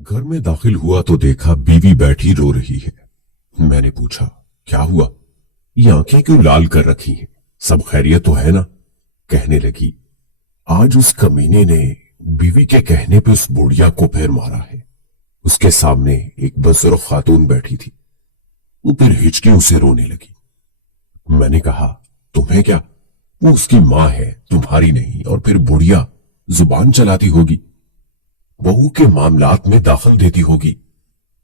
घर में दाखिल हुआ तो देखा बीवी बैठी रो रही है। मैंने पूछा, क्या हुआ? ये आंखें क्यों लाल कर रखी हैं? सब खैरियत तो है ना? कहने लगी, आज उस कमीने ने बीवी के कहने पे उस बुढ़िया को फिर मारा है। उसके सामने एक बुजुर्ग खातून बैठी थी। वो फिर हिचकियों से रोने लगी। मैंने कहा, तुम्हें क्या? वो उसकी मां है, तुम्हारी नहीं। और फिर बुढ़िया जुबान चलाती होगी, बहू के मामलात में दाखिल देती होगी।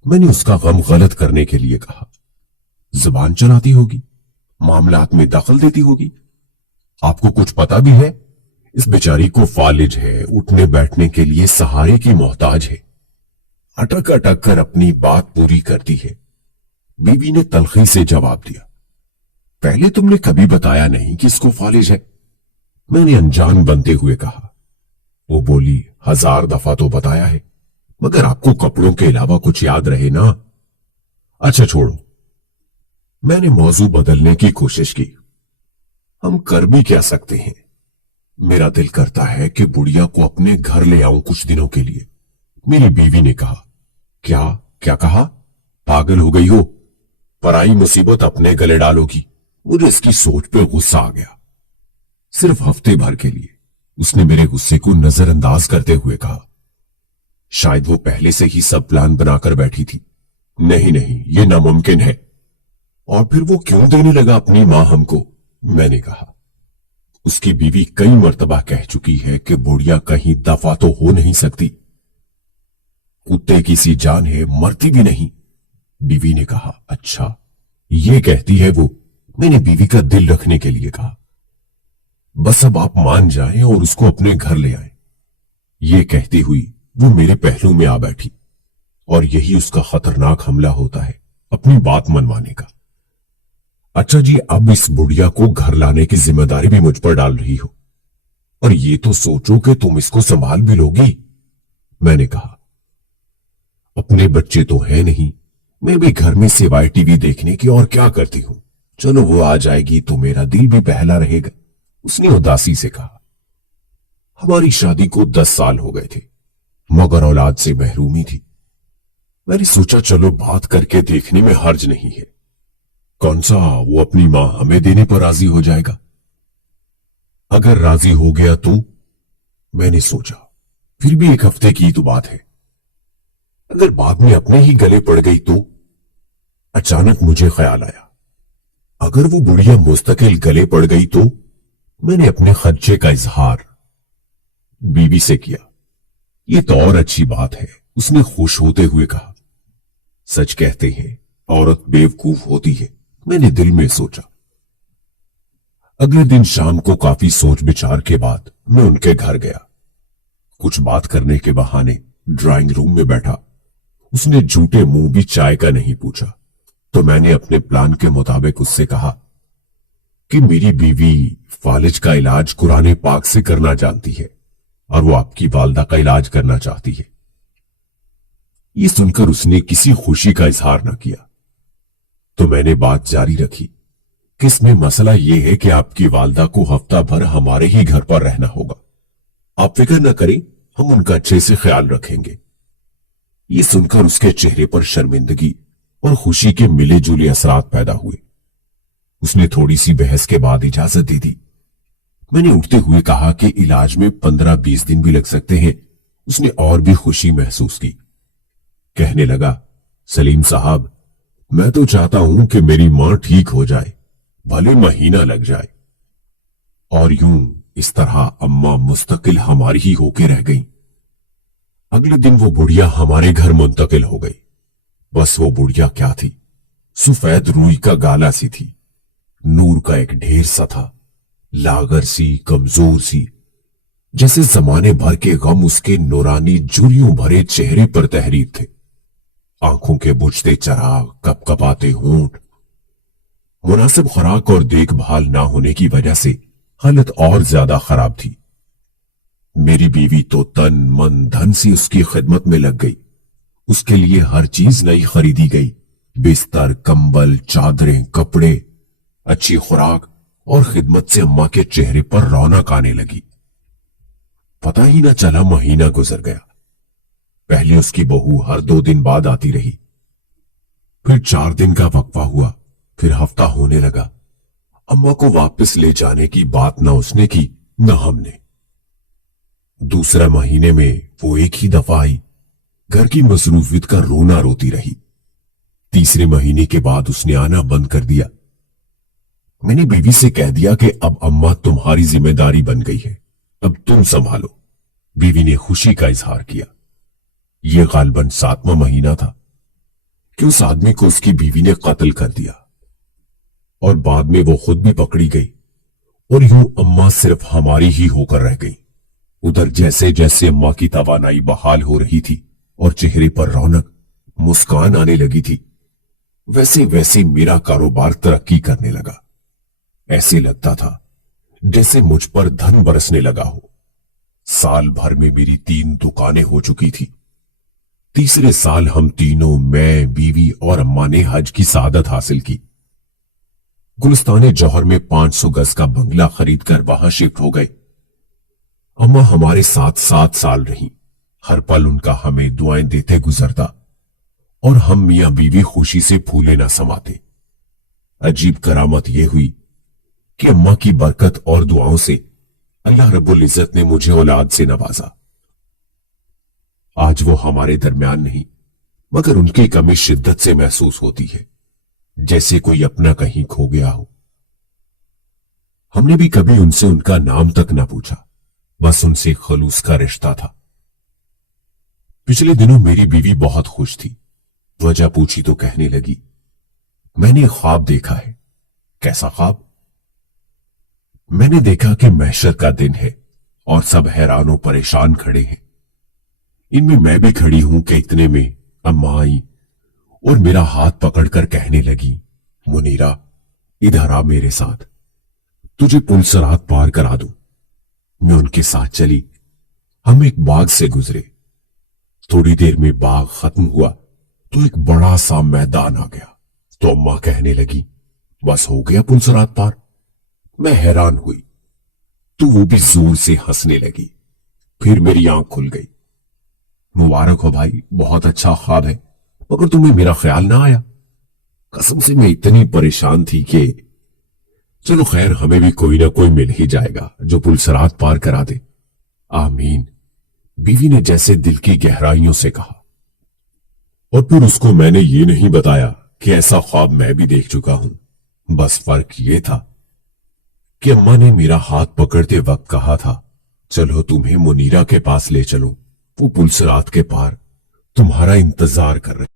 मैंने उसका गम गलत करने के लिए कहा, जुबान चलाती होगी, मामलात में दाखिल देती होगी। आपको कुछ पता भी है? इस बेचारी को फालिज है, उठने बैठने के लिए सहारे की मोहताज है। अटक अटक कर अपनी बात पूरी करती है। बीवी ने तलखी से जवाब दिया, पहले तुमने कभी बताया नहीं कि इसको फालिज है। मैंने अनजान बनते हुए कहा। वो बोली, 1000 दफा तो बताया है, मगर आपको कपड़ों के अलावा कुछ याद रहे ना। अच्छा छोड़ो। मैंने मौजू बदलने की कोशिश की। हम कर भी क्या सकते हैं? मेरा दिल करता है कि बुढ़िया को अपने घर ले आऊं कुछ दिनों के लिए। मेरी बीवी ने कहा, क्या क्या कहा? पागल हो गई हो? पराई मुसीबत अपने गले डालोगी। मुझे इसकी सोच पे गुस्सा आ गया। सिर्फ हफ्ते भर के लिए। उसने मेरे गुस्से को नजरअंदाज करते हुए कहा, शायद वो पहले से ही सब प्लान बनाकर बैठी थी। नहीं नहीं, ये नामुमकिन है। और फिर वो क्यों देने लगा अपनी मां हमको? मैंने कहा, उसकी बीवी कई मर्तबा कह चुकी है कि बुढ़िया कहीं दफा तो हो नहीं सकती। कुत्ते की सी जान है, मरती भी नहीं। बीवी ने कहा, अच्छा ये कहती है वो। मैंने बीवी का दिल रखने के लिए कहा, बस अब आप मान जाएं और उसको अपने घर ले आएं। ये कहती हुई वो मेरे पहलू में आ बैठी। और यही उसका खतरनाक हमला होता है, अपनी बात मनवाने का। अच्छा जी, अब इस बुढ़िया को घर लाने की जिम्मेदारी भी मुझ पर डाल रही हो, और ये तो सोचो कि तुम इसको संभाल भी लोगी। मैंने कहा, अपने बच्चे तो है नहीं, मैं भी घर में सिवाय टीवी देखने की और क्या करती हूं। चलो वो आ जाएगी तो मेरा दिल भी बहला रहेगा। उसने उदासी से कहा, हमारी शादी को 10 साल हो गए थे, मगर औलाद से महरूमी थी। मैंने सोचा चलो बात करके देखने में हर्ज नहीं है। कौन सा वो अपनी मां हमें देने पर राजी हो जाएगा? अगर राजी हो गया तो? मैंने सोचा, फिर भी 1 हफ्ते की तो बात है। अगर बाद में अपने ही गले पड़ गई तो? अचानक मुझे ख्याल आया, अगर वो बुढ़िया मुस्तकिल गले पड़ गई तो? मैंने अपने खदशे का इजहार बीवी से किया। ये तो और अच्छी बात है, उसने खुश होते हुए कहा। सच कहते हैं, औरत बेवकूफ होती है, मैंने दिल में सोचा। अगले दिन शाम को काफी सोच विचार के बाद मैं उनके घर गया। कुछ बात करने के बहाने ड्राइंग रूम में बैठा। उसने झूठे मुंह भी चाय का नहीं पूछा, तो मैंने अपने प्लान के मुताबिक उससे कहा कि मेरी बीवी फालिज का इलाज कुरान पाक से करना जानती है और वो आपकी वालदा का इलाज करना चाहती है। ये सुनकर उसने किसी खुशी का इजहार न किया, तो मैंने बात जारी रखी कि इसमें मसला यह है कि आपकी वालदा को हफ्ता भर हमारे ही घर पर रहना होगा। आप फिक्र न करें, हम उनका अच्छे से ख्याल रखेंगे। ये सुनकर उसके चेहरे पर शर्मिंदगी और खुशी के मिले जुले असरात पैदा हुए। उसने थोड़ी सी बहस के बाद इजाजत दे दी। मैंने उठते हुए कहा कि इलाज में 15-20 दिन भी लग सकते हैं। उसने और भी खुशी महसूस की। कहने लगा, सलीम साहब, मैं तो चाहता हूं कि मेरी मां ठीक हो जाए, भले महीना लग जाए। और यूं इस तरह अम्मा मुस्तकिल हमारी ही होके रह गई। अगले दिन वो बुढ़िया हमारे घर मुंतकिल हो गई। बस वो बुढ़िया क्या थी, सफेद रूई का गाला सी थी, नूर का एक ढेर सा था, लागर सी, कमजोर सी, जैसे जमाने भर के गम उसके नूरानी झुर्रियों भरे चेहरे पर तहरीर थे। आंखों के बुझते चराग, कपकपाते होंठ। मुनासिब खुराक और देखभाल ना होने की वजह से हालत और ज्यादा खराब थी। मेरी बीवी तो तन मन धन से उसकी खिदमत में लग गई। उसके लिए हर चीज नई खरीदी गई, बिस्तर, कंबल, चादरें, कपड़े, अच्छी खुराक, और खिदमत से अम्मा के चेहरे पर रौनक आने लगी। पता ही न चला महीना गुजर गया। पहले उसकी बहू हर 2 दिन बाद आती रही, फिर 4 दिन का वक्फा हुआ, फिर हफ्ता होने लगा। अम्मा को वापस ले जाने की बात ना उसने की ना हमने। दूसरे महीने में वो एक ही दफा आई, घर की मसरूफियत का रोना रोती रही। तीसरे महीने के बाद उसने आना बंद कर दिया। मैंने बीवी से कह दिया कि अब अम्मा तुम्हारी जिम्मेदारी बन गई है, अब तुम संभालो। बीवी ने खुशी का इजहार किया। यह गालबन 7वां महीना था कि उस आदमी को उसकी बीवी ने कत्ल कर दिया और बाद में वो खुद भी पकड़ी गई और यूं अम्मा सिर्फ हमारी ही होकर रह गई। उधर जैसे जैसे अम्मा की तवानाई बहाल हो रही थी और चेहरे पर रौनक मुस्कान आने लगी थी, वैसे वैसे मेरा कारोबार तरक्की करने लगा। ऐसे लगता था जैसे मुझ पर धन बरसने लगा हो। साल भर में मेरी 3 दुकानें हो चुकी थी। तीसरे साल हम तीनों, मैं, बीवी और अम्मा ने हज की सादत हासिल की। गुलिस्तान जौहर में 500 गज का बंगला खरीदकर वहां शिफ्ट हो गए। अम्मा हमारे साथ 7 साल रहीं। हर पल उनका हमें दुआएं देते गुजरता और हम मियां बीवी खुशी से फूले ना समाते। अजीब करामत यह हुई कि अम्मा की बरकत और दुआओं से अल्लाह रब्बुल इज्जत ने मुझे औलाद से नवाजा। आज वो हमारे दरमियान नहीं, मगर उनकी कमी शिद्दत से महसूस होती है, जैसे कोई अपना कहीं खो गया हो। हमने भी कभी उनसे उनका नाम तक ना पूछा, बस उनसे खलूस का रिश्ता था। पिछले दिनों मेरी बीवी बहुत खुश थी। वजह पूछी तो कहने लगी, मैंने ख्वाब देखा है। कैसा ख्वाब? मैंने देखा कि महशर का दिन है और सब हैरानों परेशान खड़े हैं। इनमें मैं भी खड़ी हूं कि इतने में अम्मा आई और मेरा हाथ पकड़कर कहने लगी, मुनीरा इधर आ मेरे साथ, तुझे पुल सरात पार करा दूं। मैं उनके साथ चली। हम एक बाग से गुजरे। थोड़ी देर में बाग खत्म हुआ तो एक बड़ा सा मैदान आ गया। तो अम्मा कहने लगी, बस हो गया पुल सरात पार। मैं हैरान हुई तो वो भी जोर से हंसने लगी। फिर मेरी आंख खुल गई। मुबारक हो भाई, बहुत अच्छा ख्वाब है, मगर तुम्हें मेरा ख्याल ना आया। कसम से मैं इतनी परेशान थी कि चलो खैर, हमें भी कोई ना कोई मिल ही जाएगा जो पुल सरात पार करा दे। आमीन, बीवी ने जैसे दिल की गहराइयों से कहा। और फिर उसको मैंने ये नहीं बताया कि ऐसा ख्वाब मैं भी देख चुका हूं। बस फर्क ये था कि अम्मा ने मेरा हाथ पकड़ते वक्त कहा था, चलो तुम्हें मुनीरा के पास ले चलो, वो पुल सरात के पार तुम्हारा इंतजार कर रहे।